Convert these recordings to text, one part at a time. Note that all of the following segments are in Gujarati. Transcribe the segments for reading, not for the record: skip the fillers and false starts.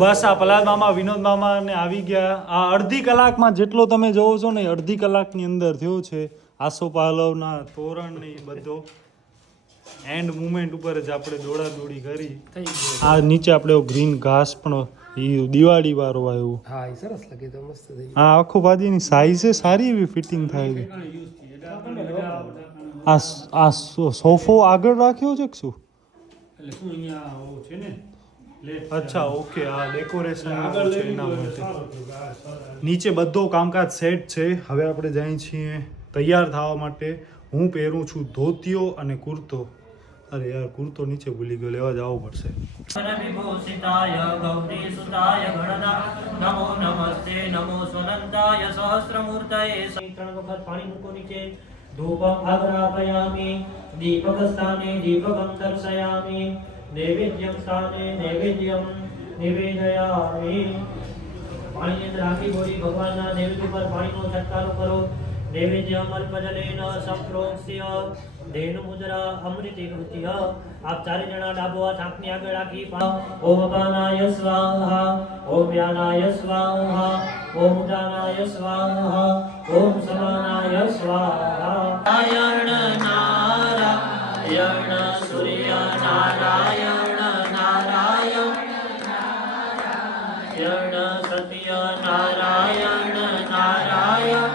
બસ આ પ્રહલાદ મામા વિનોદ મામા ને આવી ગયા. આ અડધી કલાકમાં જેટલો તમે જોવો છો ને અડધી કલાકની અંદર થયો છે. આસોપાલવના તોરણ ને બધો એન્ડ મુમેન્ટ ઉપર જ આપણે દોડાદોડી કરી. આ નીચે આપણે ગ્રીન ઘાસ પણ દિવાળી વાળો આવ્યો. હા એ સરસ લાગે તો મસ્ત થઈ. આ આખો ભાજીની સાઈઝ સારી એવી ફિટિંગ થાય છે. આ સોફો આગળ રાખ્યો છે કે શું? એટલે શું અહીંયા છે ને અચ્છા ઓકે. આ ડેકોરેશન છે એના માટે. નીચે બધો કામકાજ સેટ છે. હવે આપણે જઈએ છીએ તૈયાર થવા માટે. હું પહેરું છું ધોતિયો અને કુર્તો. અરે યાર કુર્તો નીચે ભૂલી ગયો, લેવા જવું પડશે. વિભૂષિતાય ગૌરી સુતાય ગણના નમો નમસ્તે નમો સ્વનંતાય સહસ્રમૂર્તયે. 3 વખત પાણી મૂકો નીચે. ધૂપમ આગ્રાપયામિ દીપક સ્થાને દીપકમ દર્શયામિ નૈવેદ્યમ સ્થાને નૈવેદ્યમ નિવેદયામિ. પાણીની અંદર આખી બોડી ભગવાનના નૈવેદ્ય પર પાણીનો છંટકારો કરો. નૈવેદ્યમ અલ્પજલેન સંપ્રોક્ષ્ય ધેનુ મુદ્રા અમૃતે કૃત્ય. આપ ચારે જણા ડાબો હાથ આંખની આગળ રાખી ઓમ અપાનાય સ્વાહા ઓમ વ્યાનાય સ્વાહા ઓમ ઉદાનાય સ્વાહા ઓમ સમાનાય સ્વાહા. નારાયણ નારાયણ સૂર્ય નારાયણ નારાયણ નારાયણ સત્ય નારાયણ નારાયણ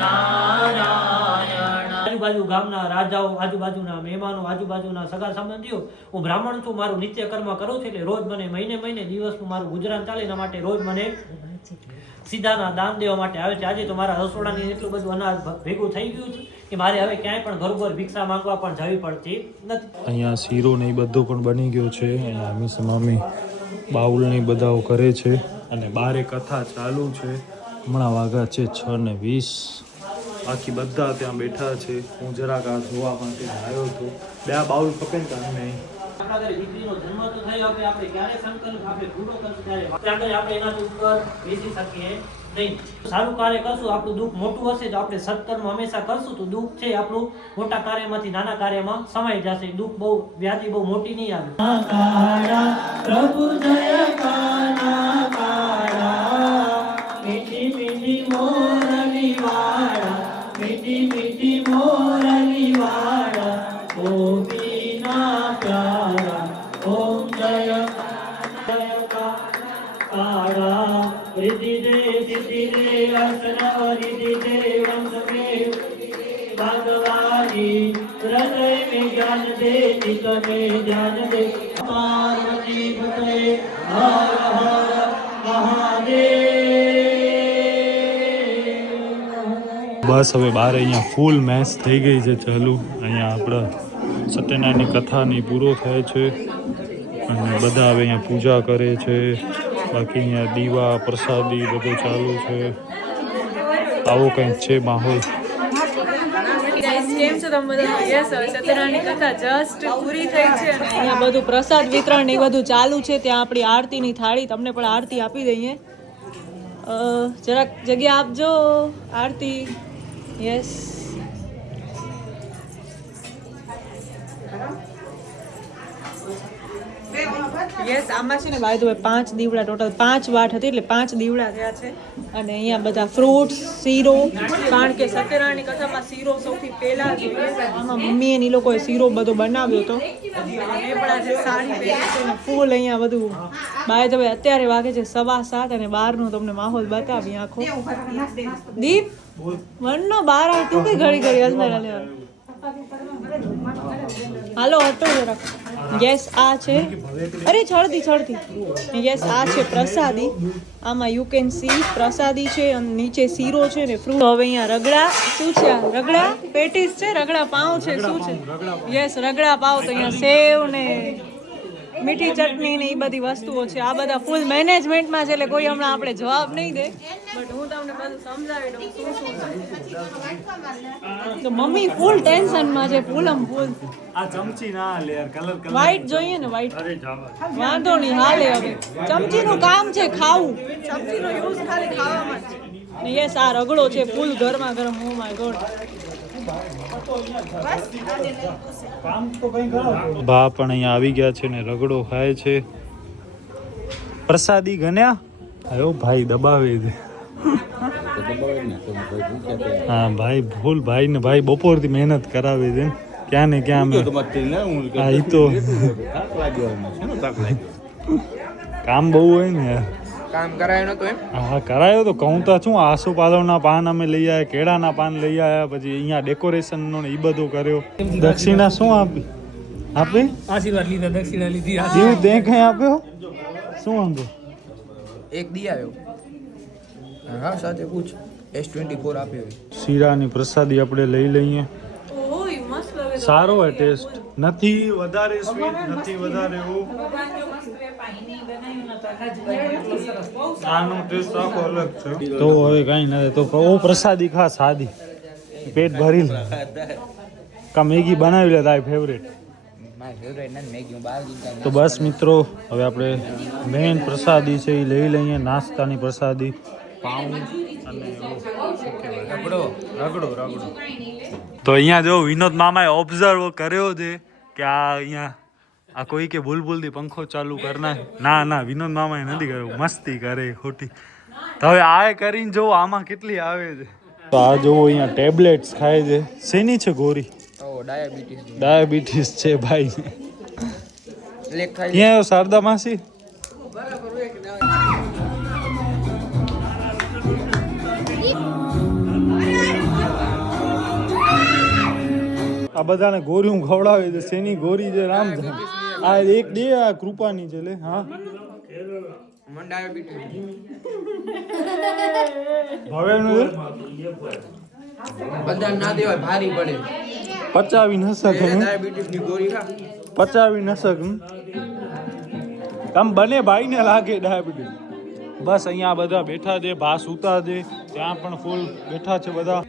નારાયણ. આજુબાજુ ગામના રાજાઓ, આજુબાજુના મહેમાનો, આજુબાજુના સગા સંબંધીઓ, હું બ્રાહ્મણ છું, મારું નિત્ય કર્મ કરું છું એટલે રોજ મને મહિને દિવસનું મારું ગુજરાન ચાલે એના માટે રોજ મને સીધાના દાન દેવા માટે આવે છે. આજે તો મારા રસોડાની એટલું બધું અનાજ ભેગું થઈ ગયું છે કે મારે હવે ક્યાંય પણ ઘર ભિક્ષા માંગવા પણ જવી પડતી નથી. અહીંયા શીરો ને એ બધો પણ બની ગયો છે. અહીંયા અમીસ મામી બાઉલ ને બધાઓ કરે છે અને બારે કથા ચાલુ છે. હમણાં વાગ્યા છે 6:20. બાકી બધા ત્યાં બેઠા છે. હું જરાક આ જોવા માટે આવ્યો હતો. 2 બાઉલ પકડ કાઢને. આપણા ઘરે દીકરીનો જન્મ તો થયો, આપણે ક્યારે સંકલ્પ આપણે પૂરો કરશું ત્યારે આપણે એના ઉપર બેસી શકીએ નહીં. સારું કાર્ય કરશું, આપણું દુઃખ મોટું હશે તો આપણે સત્કર્મ હંમેશા કરશું તો દુઃખ છે આપણું મોટા કાર્યમાંથી નાના કાર્યમાં સમાઈ જશે. દુઃખ બહુ વ્યાધિ બહુ મોટી નહીં આવે. પ્રભુ જય કાના કાળા મીઠી મીઠી મોરલી વાળા મીઠી મીઠી મોરલી વાળા ગોપીના પ્યારા. ઓમ જય જય કાળા રિદ્ધિ દે સિદ્ધિ દે અર્ચન રિદ્ધિ દે વંશ ભગવાની હૃદય में ज्ञान दे चित्त में ध्यान दे. पार्वती पते हर हर महादेव. બસ હવે બાર અહીંયા ફૂલ મેચ થઈ ગઈ છે ચાલુ. અહીંયા આપણે સત્યનારાયણની કથાની પૂરો થાય છે અને બધા હવે અહીંયા પૂજા કરે છે. બાકી અહીંયા દીવા પ્રસાદી બધું ચાલુ છે. આવો કંઈક છે માહોલ. કેમ છો તમે બધા? યસ, સત્યનારાયણની કથા જસ્ટ પૂરી થઈ છે અને અહીંયા બધું પ્રસાદ વિતરણ ને બધું ચાલુ છે. ત્યાં આપણી આરતીની થાળી, તમને પણ આરતી આપી દઈએ. જરાક જગ્યા આપજો. આરતી. યસ. યસ, આમાં છે ને બાય ધ વે 5 દીવડા, ટોટલ 5 વાટ હતી એટલે 5 દીવડા થયા છે. અને અહીંયા બધા ફ્રૂટ્સ, શીરો, કારણ કે સત્યનારાયણની કથામાં શીરો સૌથી પહેલા જોઈએ. આમાં મમ્મીએ એ લોકોએ શીરો બધો બનાવ્યો હતો. મેં પણ આજે સાડી પહેરી છે અને ફૂલ અહીંયા બધું. બાય ધ વે અત્યારે વાગે છે 7:15 અને બહારનો તમને માહોલ બતાવી આખો. દીપ વનનો બહાર આવે તું કઈ ઘડી અજમેરા લેવા. હાલો હટો જરાક. યસ, આ છે, અરે છળતી. યસ, આ છે પ્રસાદી. આમાં યુ કેન સી પ્રસાદી છે અને નીચે શીરો છે ને ફ્રૂટ. હવે અહીંયા રગડા. શું છે? રગડા પેટીસ છે, રગડા પાઉં છે. શું છે? યસ, રગડા પાઉં. તો અહીંયા સેવ ને મીઠી ચટણી ને એ બધી વસ્તુઓ છે. આ બધા ફૂલ મેનેજમેન્ટમાં છે એટલે કોઈ હમણાં આપણે જવાબ નહીં દે, બટ હું તમને બધું સમજાવી દઉં શું છે. તો મમ્મી ફૂલ ટેન્શનમાં છે, ફૂલમ ફૂલ. આ ચમચી ના લે યાર, કલર વ્હાઈટ જોઈએ ને, વ્હાઈટ. વાંધો નહીં, હાલે. હવે ચમચીનું કામ છે ખાવું, ચમચીનો યુઝ ખાલી ખાવામાં જ છે. યસ, આ રગડો છે ફૂલ ગરમા ગરમ. Oh my God. બા પણ અહીંયા આવી ગયા છે ને રગડો ખાય છે. પ્રસાદી ગણ્યા આયો ભાઈ દબાવે છે હા ભાઈ ભૂલ ભાઈ ને ભાઈ બપોરથી મહેનત કરાવે છે ક્યાં ને ક્યાં હા ઈ તો કામ બહુ હોય ને યાર કામ કરાયો નતો એમ હા કરાયો તો કહું તો શું આસુ પાલવના પાન અમે લઈ આવ્યા કેળાના પાન લઈ આવ્યા પછી અહીંયા ડેકોરેશનનો ને એ બધું કર્યો દક્ષિણા શું આપી આપી આશીર્વાદ લીધા દક્ષિણા લીધી જીવ દે કઈ આપ્યો શું વાંધો એક દી આવ્યો હા સાથે પૂછ S24 આપ્યો શીરાની પ્રસાદી આપણે લઈ લઈએ ઓય મસ્ત લાગે સારો હોય ટેસ્ટ નથી વધારે સ્વીટ નથી વધારે એવું આનો ટેસ્ટ આખો અલગ છે તો હવે કાંઈ નથી તો ઓ પ્રસાદી ખા સાદી પેટ ભરી લે કા મેગી બનાવી લે તારી ફેવરેટ તો બસ મિત્રો હવે આપણે મેઇન પ્રસાદી છે એ લઈ લઈએ નાસ્તાની પ્રસાદી પાઉં અને રગડો તો અહીંયા જો વિનોદ મામાએ ઓબ્ઝર્વ કર્યો છે કે આ અહીંયા આ કોઈ કે બુલબુલથી પંખો ચાલુ કરના ના વિનોદ મામાએ નથી કર્યો મસ્તી કરે ખોટી તો હવે આ કરીને જો આમાં કેટલી આવે છે તો આ જોવો અહીંયા ટેબ્લેટ્સ ખાય છે શેની છે ગોરી ડાયાબિટીસ છે ભાઈ ક્યાં આવ્યો શારદા માસી આ બધાને ગોરી હું ખવડાવે છે શેની ગોરી છે રામ આ એક દે આ કૃપાની છે લે હા ભવેનું બધા ના દેવાય ભારી પડે પચાવી ન શકે ડાયાબિટીસ ની ગોળી ખા પચાવી ન શકે તમ બને ભાઈ ને લાગે ડાયાબિટીસ બસ અહીંયા બધા બેઠા છે ભા સૂતા છે ત્યાં પણ ફૂલ બેઠા છે બધા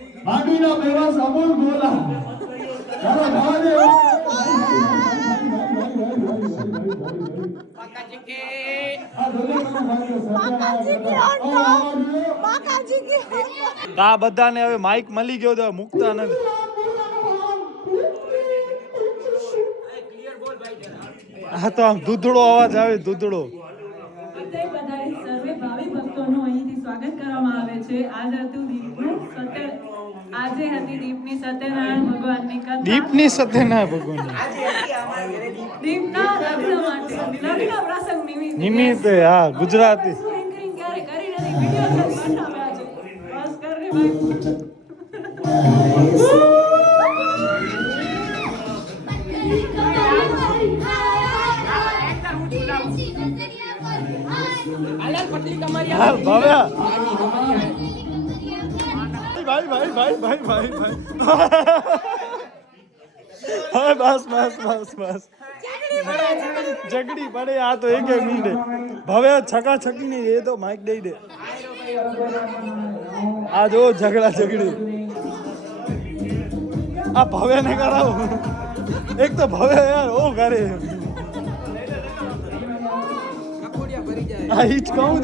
આ બધાને હવે માઇક મળી ગયો તો મુકતા નથી હા તો આમ દૂધડો અવાજ આવે દૂધડો સર્વે ભાવિ ભક્તોનું અહીંથી સ્વાગત કરવામાં આવે છે આજે હતી દીપની સત્યનારાયણ ભગવાનની કથા દીપની સત્યનારાયણ ભગવાન દીપના લગ્ન માટે લગ્ન પ્રસંગ નિમિત્તે હા ગુજરાતી ક્યારે કરી નથી વિડિયો પાઠવ્યા છે બસ કરને ભાઈ હાલ ભવ્યા ભાઈ હવે બસ ઝઘડી પડે આ તો એક મિનિટે ભવ્યા છકા છકી નહીં એ તો માઇક દઈ દે આ જો ઝઘડી આ ભવ્ય ને કરાવો એક તો ભવ્ય યાર ઓ કરે આ હિટ કહું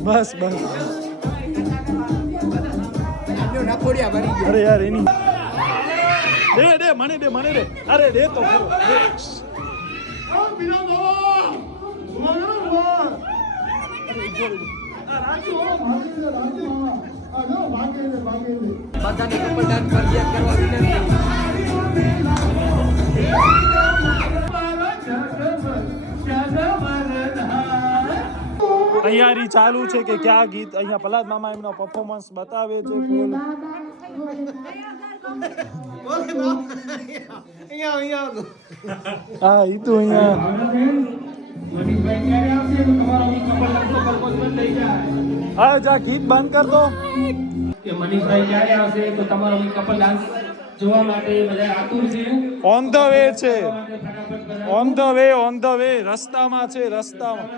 બસ અરે યાર એની દે મને દે અરે દે તો ખરો બધાને કપલ ડાન્સ ફરજિયાત કરવા વિનંતી તૈયારી ચાલુ છે કે ક્યાં ગીત અહીંયા પ્રહલાદ મામા એમનો પરફોર્મન્સ બતાવે છે ફૂલ હા ઈ તો અહીંયા હા જા ગીત બંધ કર દો કે મનીષભાઈ ક્યારે આવશે તો તમારો કપલ ડાન્સ જોવા માટે બધા આતુર છે ઓન ધ વે છે ઓન ધ વે રસ્તામાં છે રસ્તામાં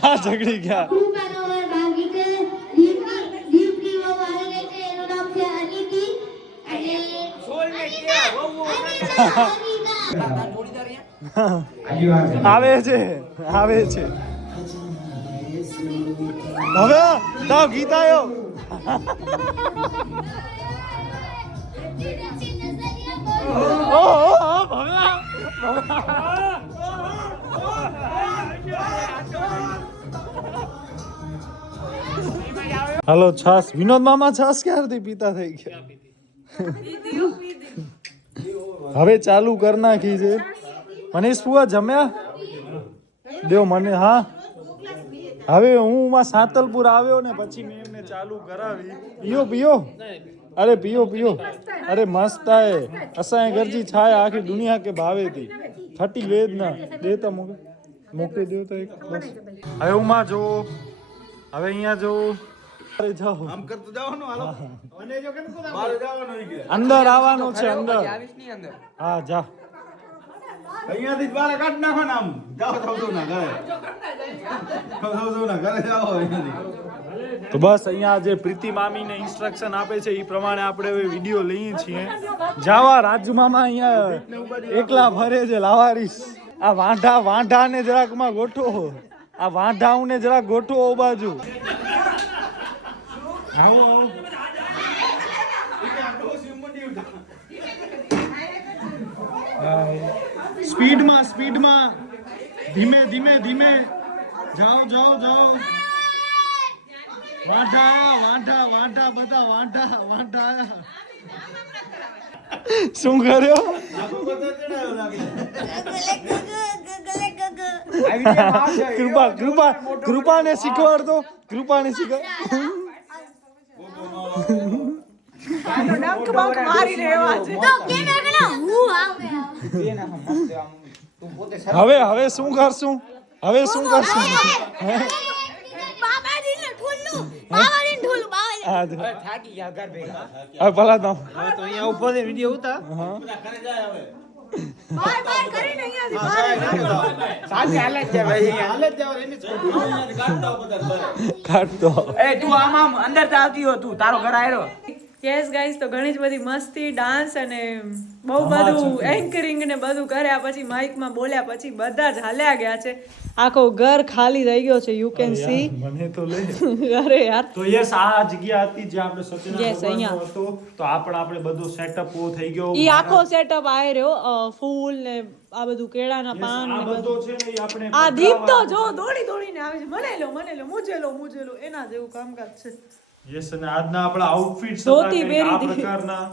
હા ઝઘડી ગયા આવે છે હવે તો ગીત આવ્યો હાલો છાસ વિનોદ મામા છાસ ક્યારથી પીતા થઈ ગયા હવે ચાલુ કર નાખી છે મનીષ ફુવા જમ્યા દેવ મને હા હવે હું માં સાતલપુર આવ્યો ને પછી મેં એમને ચાલુ કરાવી પીઓ અરે પીઓ અરે મસ્ત આય અસાંजे घर जी छाए आखी दुनिया के भावे थी खटी वेद ना देता મોકલી દો તો એક બસ હવે હું માં જો હવે અહીંયા જો અરે જાઓ આમ કરતો જવાનું હાલો અને જો કે બહાર જવાનું હોય કે અંદર આવવાનું છે અંદર આવીશ ની અંદર હા જા અહીંયાથી જ બહાર કાઢ નાખો ને આમ જાઓ ના ઘરે જાઓ અહીંયાથી તો બસ અહીંયા જે પ્રીતિ મામીને ઇન્સ્ટ્રક્શન આપે છે એ પ્રમાણે આપણે હવે વિડીયો લઈએ છીએ જાવા રાજુ મામા અહીંયા એકલા ફરે છે લાવારીસ આ વાંઢા ને જરાક માં ગોઠવો આ વાંઢાઓને જરાક ગોઠવો ઓ બાજુ આવો સ્પીડમાં ધીમે જાઓ વાંઢા બધા વાંઢા શું કર્યો કૃપાને શીખવાડ દો કૃપાને ડંક બંક મારી રહેવા છે હવે શું કરશું થાકી ગયા ઘર ભેગા હવે ભલા તો અહીંયા ઉપર વિડીયો ઉતાર સાચે હાલે જ ભાઈ કાઢતો એ તું આમ અંદર તો આવતી હો તું તારો ઘર આવ્યો યસ ગાઈસ તો ઘણી જ બધી મસ્તી ડાન્સ અને બહુ બધું એન્કરિંગ ને બધું કર્યા પછી માઇકમાં બોલ્યા પછી બધા જ હાલ્યા ગયા છે આખો ઘર ખાલી રહી ગયો છે યુ કેન સી મને તો લે અરે યાર તો યસ આ જગ્યા હતી જે આપણે સત્યનારાયણ Yes, અહીંયા. ભગવાનનો હતો તો આપણે બધો સેટઅપ થઈ ગયો ઈ આખો સેટઅપ આય રહ્યો ફૂલ ને આ બધું કેળાના પાન આ ને બધો બધું છે ને ઈ આપણે આ દીપ તો જો દોડીને આવે છે મને લો મુજેલો એના જેવું કામકાજ છે યસ અને આજના આપણા આઉટફિટ્સ ધોતી પહેરી આ હતી. પ્રકારના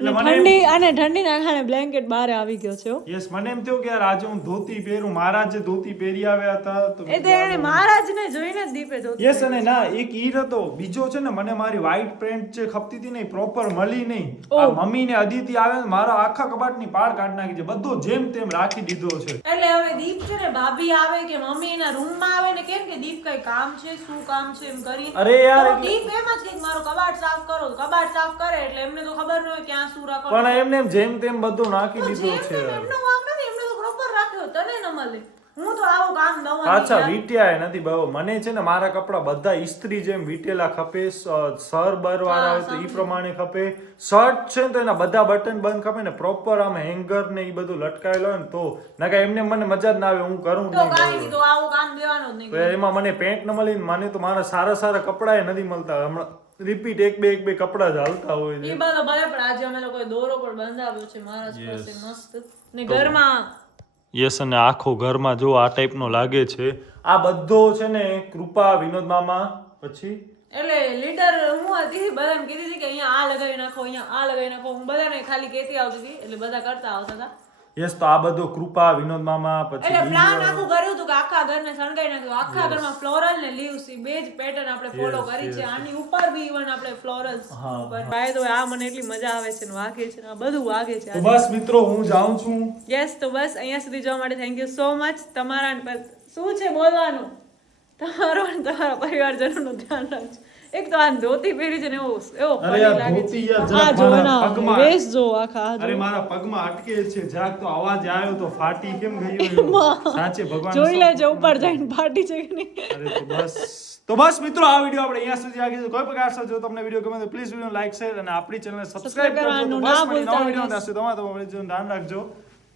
અને ઠંડીના કારણે બ્લેન્કેટ બહાર આવી ગયો છે હો. યસ મને એમ થયું કે યાર આજે હું ધોતી પહેરું મહારાજ જે ધોતી પહેરી આવ્યા હતા તો એ તો એને મહારાજને જોઈને જ દીપે ધોતી યસ અને ના એક ઈ હતો બીજો છે ને મને મારી વ્હાઈટ પેન્ટ જે ખપતી હતી ને પ્રોપર મળી નહીં આ મમ્મી ને અદિતિ આવે ને મારા આખા કબાટની પાડ કાઢ નાખી છે બધો જેમ તેમ રાખી દીધો છે એટલે હવે દીપ છે ને ભાભી આવે કે મમ્મી એના રૂમમાં આવે ને કેમ કે દીપ કઈ કામ છે શું કામ છે એમ કરી અરે યાર તો દીપ એમ જ કે મારો કબાટ સાફ કરો કબાટ સાફ કરે એટલે એમને તો ખબર ન હોય ક્યાં શું રાખવાનું પણ એમને એમ જેમ તેમ બધું નાખી દીધું છે એમનો વાંક નથી એમને તો પ્રોપર રાખ્યો તને ન મળે હું તો આવું કામ દવા પાછા વીટ્યા નથી બહુ મને છે ને મારા કપડા બધા ઇસ્ત્રી જેમ વીટેલા ખપે સર બર વાળા હોય તો ઈ પ્રમાણે ખપે શર્ટ છે ને તો એના બધા બટન બંધ ખપે ને પ્રોપર આમ હેંગર ને ઈ બધું લટકાયેલો હોય ને તો નકા એમને મને મજા જ ના આવે હું કરું જ તો નહીં કાઈ નહીં તો આવું કામ દેવાનું જ તો નહીં એમાં મને પેન્ટ ન મળી ને મને તો મારા સારા કપડાય નથી મળતા હમણાં રિપીટ એક બે કપડા જ હાલતા હોય એ છે બધો ભલે પણ આજે અમે લોકોએ દોરો પણ બંધાવ્યો છે મહારાજ પાસે મસ્ત ને ઘરમાં યસ અને આખો ઘરમાં જો આ ટાઈપનો લાગે છે આ બધો છે ને કૃપા વિનોદ મામા પછી એટલે લીડર હું હતી બધાને કીધી હતી કે અહીંયા આ લગાવી નાખો અહીંયા આ લગાવી નાખો હું બધાને ખાલી કહેતી આવતી હતી એટલે બધા કરતા આવતા હતા યસ તો આ બધો કૃપા વિનોદ મામા પછી એટલે પ્લાન આખું કર્યું હતું કે આખા ઘરને શણગાઈ નાખ્યું આખા ઘરમાં ફ્લોરલ ને લીવ્સ બે જ પેટર્ન આપણે ફોલો કરી છે આની ઉપર બી ઇવન આપણે ફ્લોરલ્સ ભાઈ તો આ મને એટલી મજા આવે છે ને વાગે છે ને આ બધું વાગે છે તો બસ મિત્રો હું જાઉં છું યસ તો બસ અહીંયા સુધી જોવા માટે થેન્ક યુ સો મચ તમારા શું છે બોલવાનું તમારો અને તમારા પરિવારજનોનું ધ્યાન રાખજો એક તો આ ધોતી પહેરી છે ને એવો અરે યાર ધોતી યાર આ જરાક જો મારા ના પગમાં વેશ જો આખા આ જો. અરે મારા પગમાં અટકે છે જરાક તો અવાજ આવ્યો તો ફાટી કેમ ગયો સાચે ભગવાન જોઈ લેજો ઉપર જઈને ફાટી છે કે નહીં અરે તો બસ મિત્રો આ વિડિયો આપણે અહીંયા સુધી રાખીશું કોઈ પ્રકાર જો તમને વિડિયો ગમે તો પ્લીઝ વિડિયો લાઈક શેર અને આપણી ચેનલ સબસ્ક્રાઇબ કરજો તો કરવાનું બસ ના મળી નવો ભૂલતા. વિડિયો આવશે તમારું ધ્યાન રાખજો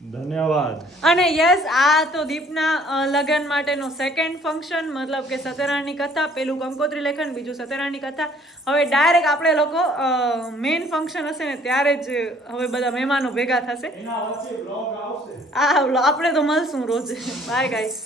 ધન્યવાદ અને યસ આ તો દીપના લગન માટેનો સેકન્ડ ફંક્શન મતલબ કે સત્યનારાયણની કથા પેલું કંકોત્રી લેખન બીજું સત્યનારાયણની કથા હવે ડાયરેક્ટ આપણે લોકો મેઇન ફંક્શન હશે ને ત્યારે જ હવે બધા મહેમાનો ભેગા થશે આપણે તો મળશું રોજ બાય ગાઈસ